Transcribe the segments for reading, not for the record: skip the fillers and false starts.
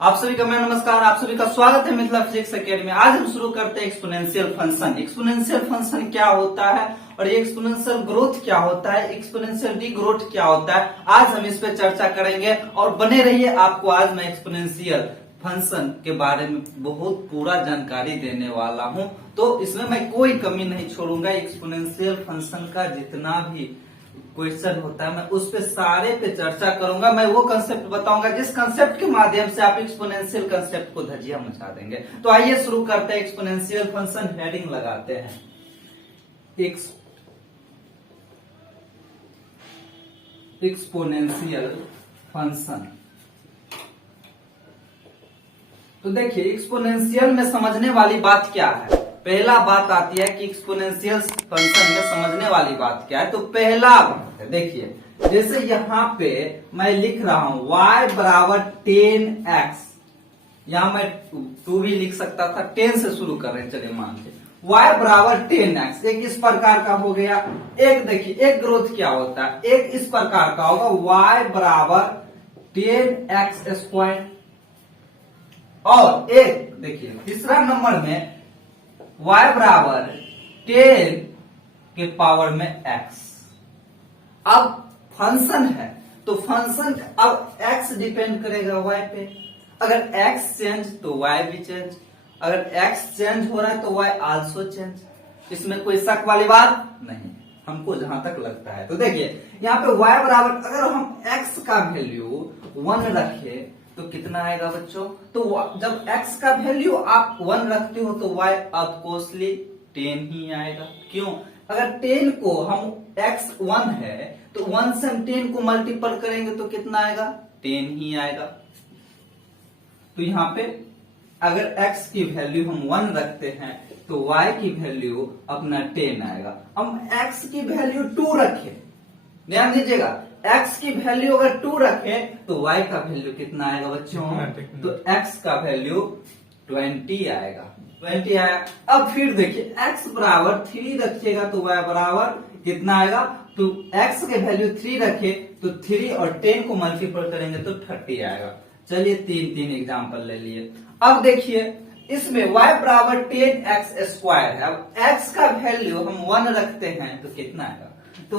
आप सभी का मैं नमस्कार। आप सभी का स्वागत है मिथिला फिजिक्स एकेडमी। आज हम शुरू करते हैं एक्सपोनेंशियल फंक्शन। एक्सपोनेंशियल फंक्शन क्या होता है और ये एक्सपोनेंशियल ग्रोथ क्या होता है, एक्सपोनेंशियल डी ग्रोथ क्या होता है, आज हम इस पे चर्चा करेंगे। और बने रहिए, आपको आज मैं एक्सपोनेंशियल फंक्शन के बारे में बहुत पूरा जानकारी देने वाला हूं, तो इसमें मैं कोई कमी नहीं छोड़ूंगा। एक्सपोनेंशियल फंक्शन का जितना भी क्वेश्चन होता है मैं उस पे सारे पे चर्चा करूंगा। मैं वो कंसेप्ट बताऊंगा जिस कंसेप्ट के माध्यम से आप एक्सपोनेंशियल कंसेप्ट को धज्जियां मचा देंगे। तो आइए शुरू करते हैं। एक्सपोनेंशियल फंक्शन हेडिंग लगाते हैं, एक्सपोनेंशियल फंक्शन। तो देखिए, एक्सपोनेंशियल में समझने वाली बात क्या है। पहला बात आती है कि एक्सपोनेंशियल फंक्शन में समझने वाली बात क्या है। तो पहला बात है, देखिए जैसे यहां पे मैं लिख रहा हूं y बराबर 10x, यहां मैं 2 भी लिख सकता था, 10 से शुरू कर रहे हैं। चलिए मान लीजिए y बराबर 10x, एक इस प्रकार का हो गया। एक देखिए, एक ग्रोथ क्या होता है, एक इस प्रकार का होगा y बराबर 10x स्क्वायर। और एक देखिए तीसरा नंबर में y बराबर 10 के पावर में x। अब फंक्शन है तो फंक्शन अब x डिपेंड करेगा y पे। अगर x चेंज तो y भी चेंज, अगर x चेंज हो रहा है तो y आल्सो चेंज। इसमें कोई शक वाली बात नहीं, हमको जहां तक लगता है। तो देखिए यहाँ पे y बराबर, अगर हम x का वैल्यू 1 रखे तो कितना आएगा बच्चों। तो जब x का वैल्यू आप 1 रखते हो तो y ऑफकोर्सली 10 ही आएगा। क्यों? अगर 10 को हम x 1 है तो 1 से हम 10 को मल्टीपल करेंगे तो कितना आएगा, 10 ही आएगा। तो यहाँ पे अगर x की वैल्यू हम 1 रखते हैं तो y की वैल्यू अपना 10 आएगा। हम x की वैल्यू 2 रखें, ध्यान दीजिएगा, x की वैल्यू अगर 2 रखें तो y का वैल्यू कितना आएगा बच्चों। तो x का वैल्यू 20 आएगा, 20 आया। अब फिर देखिए x बराबर 3 रखिएगा तो y बराबर कितना आएगा। तो x के वैल्यू 3 रखे तो 3 और 10 को मल्टीपल करेंगे तो 30 आएगा। चलिए 3 एग्जाम्पल ले लिए। अब देखिए इसमें y बराबर 10x स्क्वायर है। अब x का वैल्यू हम 1 रखते हैं तो कितना आएगा। तो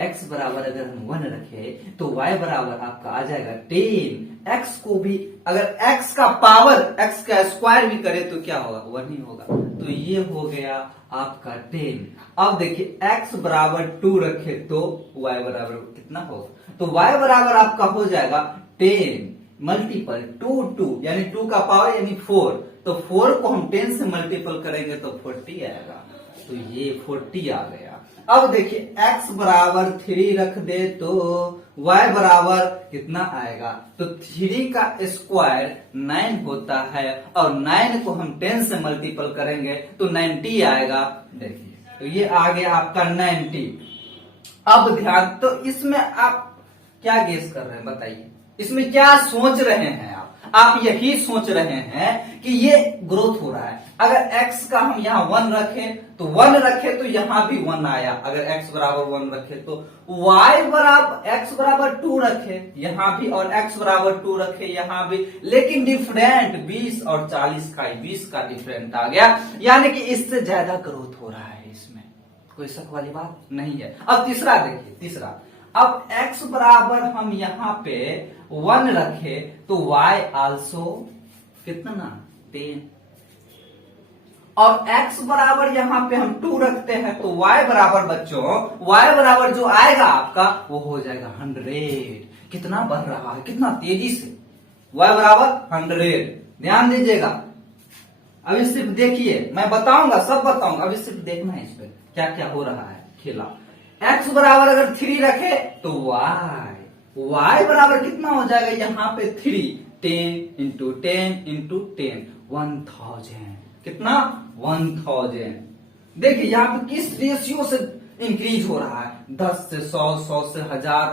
x बराबर अगर हम 1 रखे तो y बराबर आपका आ जाएगा 10। x को भी अगर x का पावर x का स्क्वायर भी करे तो क्या होगा, 1 ही होगा। तो ये हो गया आपका 10। अब देखिए x बराबर 2 रखे तो y बराबर कितना होगा। तो y बराबर आपका हो जाएगा 10 मल्टीपल 2 यानी 2 का पावर यानी 4। तो 4 को हम 10 से मल्टीपल करेंगे तो 40 आएगा। तो ये 40 आ गया। अब देखिए x बराबर 3 रख दे तो y बराबर कितना आएगा। तो 3 का स्क्वायर 9 होता है और 9 को हम 10 से मल्टीपल करेंगे तो 90 आएगा। देखिए तो ये आ गया आपका 90। अब ध्यान, तो इसमें आप क्या गेस कर रहे हैं बताइए, इसमें क्या सोच रहे हैं आप यही सोच रहे हैं कि ये ग्रोथ हो रहा है। अगर x का हम यहाँ 1 रखें तो 1 रखे तो यहाँ भी 1 आया। अगर x बराबर 1 रखे तो y बराबर x बराबर 2 रखे यहाँ भी और x बराबर 2 रखे यहाँ भी, लेकिन डिफरेंट 20 और 40 का 20 का डिफरेंट आ गया, यानी कि इससे ज्यादा ग्रोथ हो रहा है। इसमें कोई शक वाली बात नहीं है। अब तीसरा देखिए, तीसरा अब x बराबर हम यहाँ पे 1 रखे तो y आल्सो कितना 10, और x बराबर यहाँ पे हम 2 रखते हैं तो y बराबर बच्चों, y बराबर जो आएगा आपका वो हो जाएगा 100। कितना बढ़ रहा है, कितना तेजी से, y बराबर 100। ध्यान दीजिएगा, अभी सिर्फ देखिए, मैं बताऊंगा, सब बताऊंगा, अभी सिर्फ देखना है इस पे क्या क्या हो रहा है खेला। x बराबर अगर 3 रखे तो y बराबर कितना हो जाएगा यहाँ पे 3, 10 इंटू 10 इंटू 10, 1000। कितना 1000। देखिए यहाँ पे किस रेशियो से इंक्रीज हो रहा है, 10 से 100, 100 से 1000,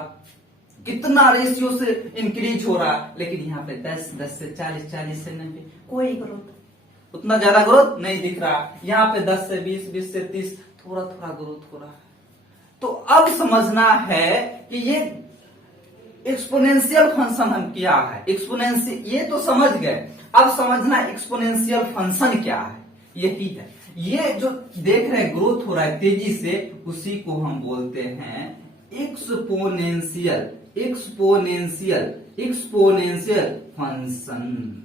कितना रेशियो से इंक्रीज हो रहा है। लेकिन यहाँ पे 10, 10 से 40, 40 से 90, कोई ग्रोथ, उतना ज्यादा ग्रोथ नहीं दिख रहा। यहाँ पे 10 से 20, 20 से 30, थोड़ा थोड़ा ग्रोथ हो रहा है। तो अब समझना है कि ये एक्सपोनेंशियल फंक्शन हम क्या है, एक्सपोनेंशियल, ये तो समझ गए। अब समझना एक्सपोनेंशियल फंक्शन क्या है, यही है। ये जो देख रहे हैं ग्रोथ हो रहा है तेजी से, उसी को हम बोलते हैं एक्सपोनेंशियल, एक्सपोनेंशियल, एक्सपोनेंशियल फंक्शन।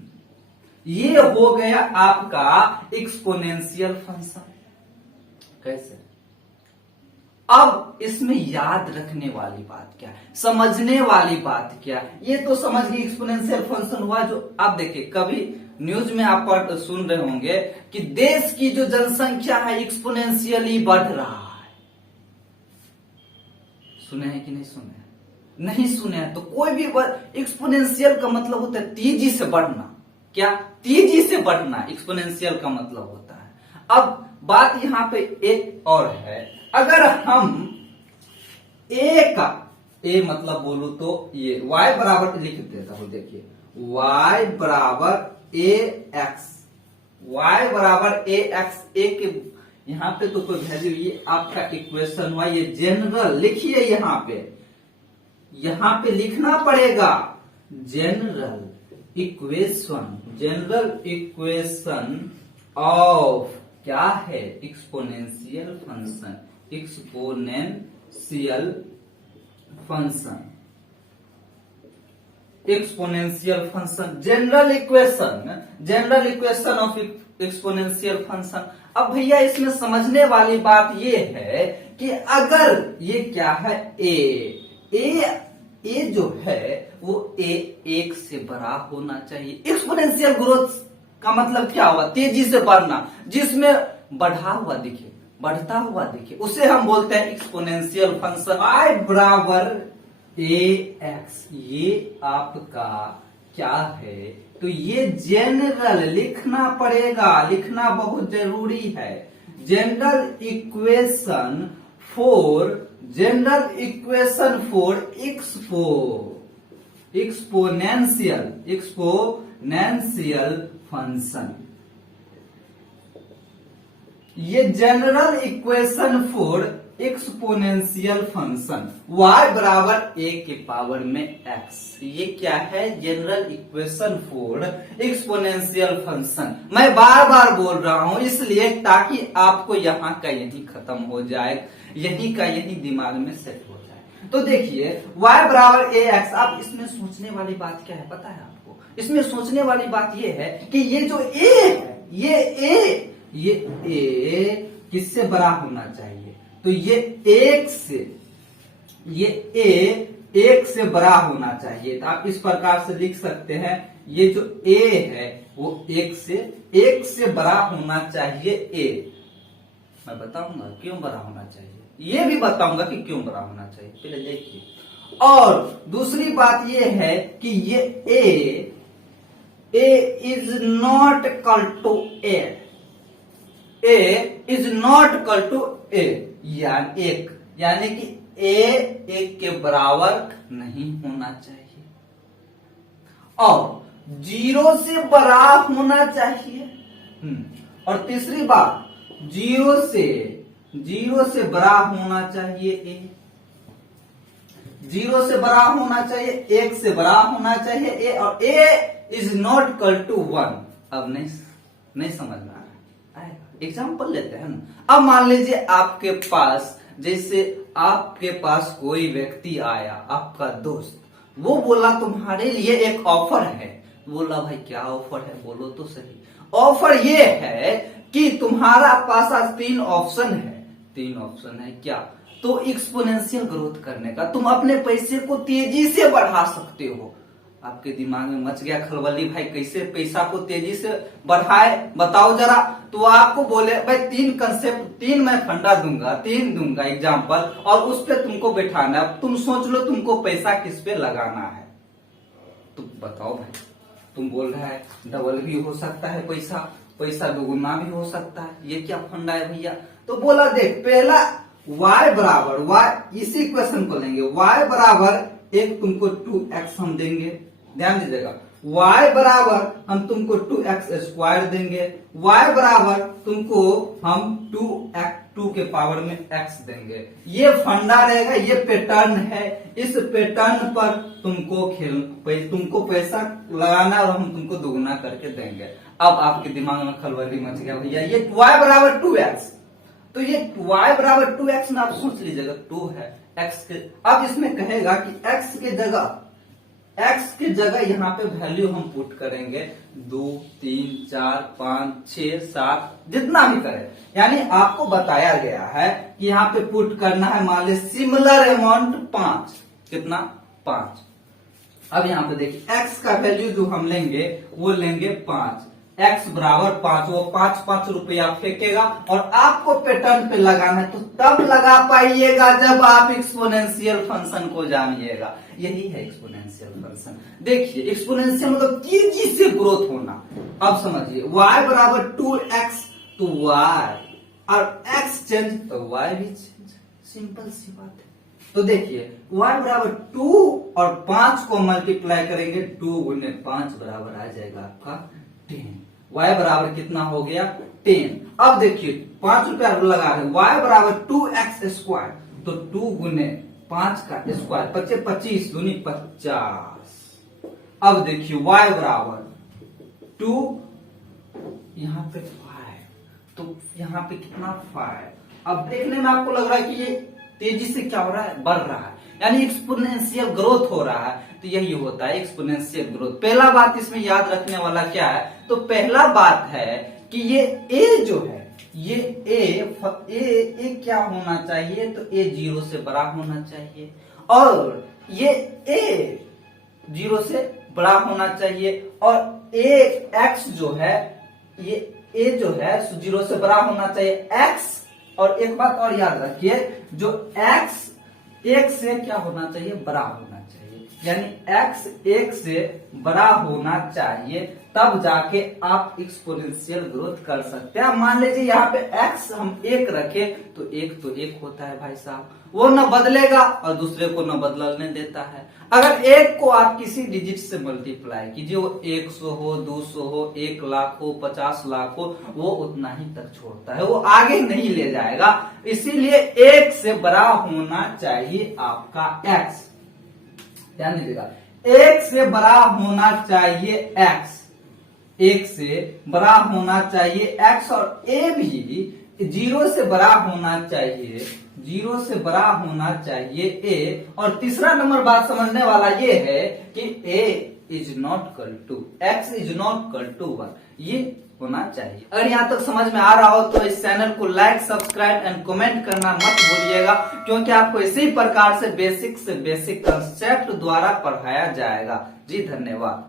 ये हो गया आपका एक्सपोनेंशियल फंक्शन। कैसे? अब इसमें याद रखने वाली बात क्या है, समझने वाली बात क्या है, ये तो समझ गए एक्सपोनेंशियल फंक्शन हुआ। जो आप देखिए कभी न्यूज में आप सुन रहे होंगे कि देश की जो जनसंख्या है एक्सपोनेंशियली बढ़ रहा है। सुने हैं कि नहीं सुने हैं? नहीं सुने हैं तो कोई भी एक्सपोनेंशियल का मतलब होता है तेजी से बढ़ना। क्या? तेजी से बढ़ना एक्सपोनेंशियल का मतलब होता है। अब बात यहां पे एक और है, अगर हम ए का, ए मतलब बोलो तो ये y बराबर लिख देता हूं, देखिए y बराबर ए एक्स, वाई बराबर ए एक्स, ए के यहां पे तो कोई वैल्यू, ये आपका इक्वेशन हुआ, ये जनरल लिखिए यहां पे लिखना पड़ेगा general equation, general equation of क्या है, exponential function, exponential function, exponential function, general equation, general equation of exponential function. अब भैया इसमें समझने वाली बात ये है कि अगर ये क्या है ए जो है वो ए एक से बड़ा होना चाहिए। एक्सपोनेंशियल ग्रोथ का मतलब क्या हुआ, तेजी से बढ़ना, जिसमें बढ़ा हुआ दिखे, बढ़ता हुआ दिखे, उसे हम बोलते हैं एक्सपोनेंशियल फंक्शन। आई बराबर ए एक्स, ये आपका क्या है, तो ये जनरल लिखना पड़ेगा, लिखना बहुत जरूरी है। General equation for, general equation for exponential, exponential function, ये general equation for exponential function y बराबर a के पावर में x, ये क्या है, general equation for exponential function. मैं बार बार बोल रहा हूं इसलिए ताकि आपको यहां का यही खत्म हो जाए, यही का यही दिमाग में सेट हो जाए। तो देखिए y बराबर ए एक्स। अब इसमें सोचने वाली बात क्या है पता है आपको, इसमें सोचने वाली बात ये है कि ये जो a है, ये a किससे बड़ा होना चाहिए, तो ये एक से, ये a एक से बड़ा होना चाहिए। तो आप इस प्रकार से लिख सकते हैं, ये जो a है वो एक से बड़ा होना चाहिए a। मैं बताऊंगा क्यों बड़ा होना चाहिए, ये भी बताऊंगा कि क्यों बड़ा होना चाहिए, पहले देखिए। और दूसरी बात ये है कि ये a is not equal to a is not equal to a, यानी कि a एक के बराबर नहीं होना चाहिए और 0 से बड़ा होना चाहिए। और तीसरी बात 0 से बड़ा होना चाहिए a, 0 से बड़ा होना चाहिए, 1 से बड़ा होना चाहिए a, और a is not equal to 1। अब नहीं समझना है, एग्जाम्पल लेते हैं ना। अब मान लीजिए आपके पास, जैसे आपके पास कोई व्यक्ति आया, आपका दोस्त, वो बोला तुम्हारे लिए एक ऑफर है। बोला भाई क्या ऑफर है, बोलो तो सही। ऑफर ये है कि तुम्हारा पास आज 3 ऑप्शन है। 3 ऑप्शन है क्या, तो एक्सपोनेंशियल ग्रोथ करने का, तुम अपने पैसे को तेजी से बढ़ा सकते हो। आपके दिमाग में मच गया खलबली, भाई कैसे पैसा को तेजी से बढ़ाए बताओ जरा। तो आपको बोले भाई 3 कंसेप्ट, 3 मैं फंडा दूंगा, 3 दूंगा एग्जाम्पल, और उस पर तुमको बैठाना, तुम सोच लो तुमको पैसा किस पे लगाना है। तो बताओ भाई, तुम बोल रहा है डबल भी हो सकता है पैसा दोगुना भी हो सकता है, ये क्या फंडा है भैया। तो बोला देख, पहला y बराबर, y इसी क्वेश्चन को लेंगे, y बराबर एक तुमको 2x हम देंगे, ध्यान दीजिएगा, y बराबर हम तुमको 2x स्क्वायर देंगे, y बराबर तुमको हम 2 के पावर में x देंगे। ये फंडा रहेगा, ये पैटर्न है। इस पैटर्न पर तुमको पैसा लगाना और हम तुमको दुगना करके देंगे। अब आपके दिमाग में खलबली मच गया भैया ये y बराबर 2x, तो ये y बराबर 2x में आप सोच लीजिएगा 2 है x के। अब इसमें कहेगा कि x के जगह यहाँ पे वैल्यू हम पुट करेंगे 2, 3, 4, 5, 6, 7 जितना भी करें, यानी आपको बताया गया है कि यहाँ पे पुट करना है मान ली सिमिलर अमाउंट 5, कितना 5। अब यहाँ पे देखिए x का वैल्यू जो हम लेंगे वो लेंगे 5, x बराबर 5, वो 5 रुपया फेंकेगा और आपको पैटर्न पे लगाना है, तो तब लगा पाइएगा जब आप एक्सपोनेंशियल फंक्शन को जानिएगा। यही है एक्सपोनेंशियल फंक्शन। देखिए एक्सपोनेंशियल मतलब तेजी से ग्रोथ होना। अब समझिए y बराबर 2x तो y और x चेंज तो y भी चेंज, सिंपल सी बात है। तो देखिए y बराबर 2 और 5 को मल्टीप्लाई करेंगे, 2 गुने 5 बराबर आ जाएगा आपका 10। y बराबर कितना हो गया 10। अब देखिए 5 रुपया लगा रहे, y बराबर 2x स्क्वायर, तो 2 गुने 5 का स्क्वायर 25 दूनी 50। अब देखिए y बराबर 2, यहाँ पे 5, तो यहाँ पे कितना 5। अब देखने में आपको लग रहा है कि ये तेजी से क्या हो रहा है, बढ़ रहा है, यानी एक्सपोनेंशियल ग्रोथ हो रहा है। तो यही होता है एक्सपोनेंशियल ग्रोथ। पहला बात इसमें याद रखने वाला क्या है, तो पहला बात है कि ये a जो है, ये a क्या होना चाहिए, तो a 0 से बड़ा होना चाहिए, और ये a 0 से बड़ा होना चाहिए, और x जो है, ये a जो है 0 से बड़ा होना चाहिए x। और एक बात और याद रखिए, जो x 1 से क्या होना चाहिए, बड़ा होना चाहिए, यानी x 1 से बड़ा होना चाहिए, तब जाके आप एक्सपोनेंशियल ग्रोथ कर सकते हैं। मान लीजिए यहाँ पे x हम 1 रखे, तो 1 तो 1 होता है भाई साहब, वो न बदलेगा और दूसरे को न बदलने देता है। अगर 1 को आप किसी डिजिट से मल्टीप्लाई कीजिए, वो 100 हो, 200 हो, 1 लाख हो, 50 लाख हो, वो उतना ही तक छोड़ता है, वो आगे नहीं ले जाएगा। इसीलिए 1 से बड़ा होना चाहिए आपका x। ध्यान दीजिएगा, 1 से बड़ा होना चाहिए x, 1 से बड़ा होना चाहिए x, और a भी 0 से बड़ा होना चाहिए, 0 से बड़ा होना चाहिए a। और तीसरा नंबर बात समझने वाला ये है कि a is not equal to x is not equal to 1, ये होना चाहिए। अगर यहाँ तक समझ में आ रहा हो तो इस चैनल को लाइक, सब्सक्राइब एंड कमेंट करना मत भूलिएगा, क्योंकि आपको इसी प्रकार से बेसिक कंसेप्ट द्वारा पढ़ाया जाएगा। जी धन्यवाद।